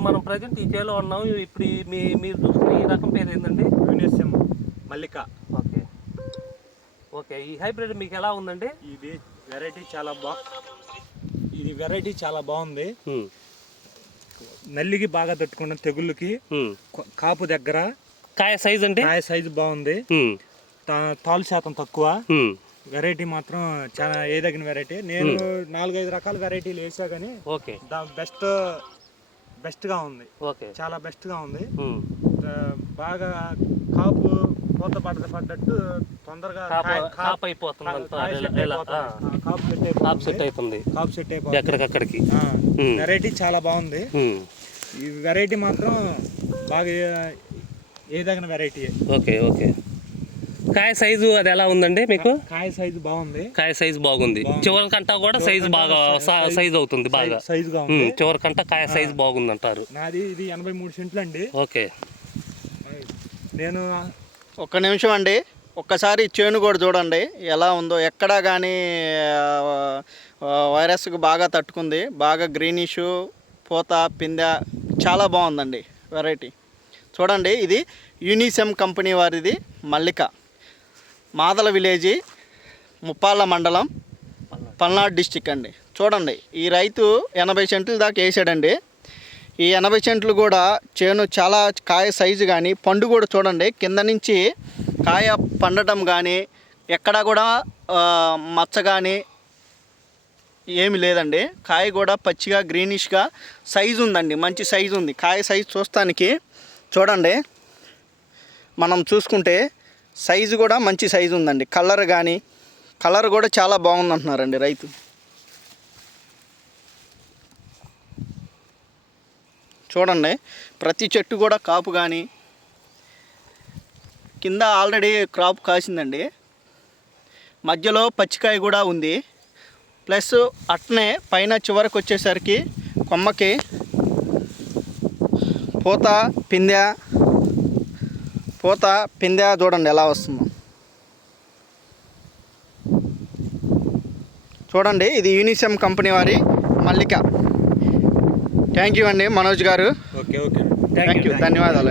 ఇప్పుడు మనం ప్రజెంట్ ఈ చేలో ఉన్నాం. ఇప్పుడు మీరు చూస్తున్న ఈ రకం పేరు ఏంటండి? యూనిఎస్ఎం మల్లిక. Okay okay. ఈ హైబ్రిడ్ మీకు ఎలా ఉందండి? ఇది వెరైటీ చాలా బాగుంది. నల్లికి బాగా తట్టుకున్న తెగుళ్ళకి, కాపు దగ్గర కాయ సైజ్ అంటే కాయ సైజు బాగుంది. తాలు శాతం తక్కువ. వెరైటీ మాత్రం చాలా ఏదగిన వెరైటీ. నేను 4-5 రకాల వెరైటీలు వేసా కానీ ఓకే బెస్ట్ గా ఉంది. ఓకే, చాలా బెస్ట్ గా ఉంది. బాగా కాపు పూత పడ్డట్టు తొందరగా కాపు అయిపోతుంది. కాపు సెట్ అయిపోతుంది ఎక్కడికక్కడికి. వెరైటీ చాలా బాగుంది. ఈ వెరైటీ మాత్రం బాగా ఏదగిన వెరైటీ. Okay okay. కాయ సైజు అది ఎలా ఉందండి మీకు? కాయ సైజు బాగుంది. కాయ సైజు బాగుంది. చివరి కంట కూడా సైజు బాగా సైజు అవుతుంది. బాగా సైజుగా ఉంది. చివరి కంట కాయ సైజు బాగుంది అంటారు. నాది ఇది 83 సెంట్లు అండి. ఓకే. నేను ఒక్క నిమిషం అండి, ఒక్కసారి చేను కూడా చూడండి ఎలా ఉందో. ఎక్కడా కానీ వైరస్కి బాగా తట్టుకుంది. బాగా గ్రీనిష్ పూత పిందె చాలా బాగుందండి వెరైటీ. చూడండి, ఇది యూనిసెమ్ కంపెనీ వారిది మల్లిక. మాదల విలేజీ, ముప్పాళ్ళ మండలం, పల్నాడు డిస్టిక్ అండి. చూడండి, ఈ రైతు 80 సెంట్లు దాకా వేసాడండి. ఈ 80 సెంట్లు కూడా చేను చాలా కాయ సైజు కానీ పండు కూడా చూడండి, కింద నుంచి కాయ పండటం కానీ ఎక్కడా కూడా మచ్చ కానీ ఏమి లేదండి. కాయ కూడా పచ్చిగా గ్రీనిష్గా సైజు ఉందండి, మంచి సైజు ఉంది. కాయ సైజు చూస్తానికి చూడండి, మనం చూసుకుంటే సైజు కూడా మంచి సైజు ఉందండి. కలర్ కూడా చాలా బాగుంది అంటున్నారండి రైతు. చూడండి, ప్రతి చెట్టు కూడా కాపు కానీ కింద ఆల్రెడీ క్రాప్ కాసిందండి. మధ్యలో పచ్చికాయ కూడా ఉంది. ప్లస్ అట్నే పైన చివరికి వచ్చేసరికి కొమ్మకి పూత పిందె చూడండి ఎలా వస్తుందో. చూడండి, ఇది యూనిసెమ్ కంపెనీ వారి మల్లిక. థ్యాంక్ యూ అండి మనోజ్ గారు. ఓకే ఓకే, థ్యాంక్ యూ, ధన్యవాదాలు.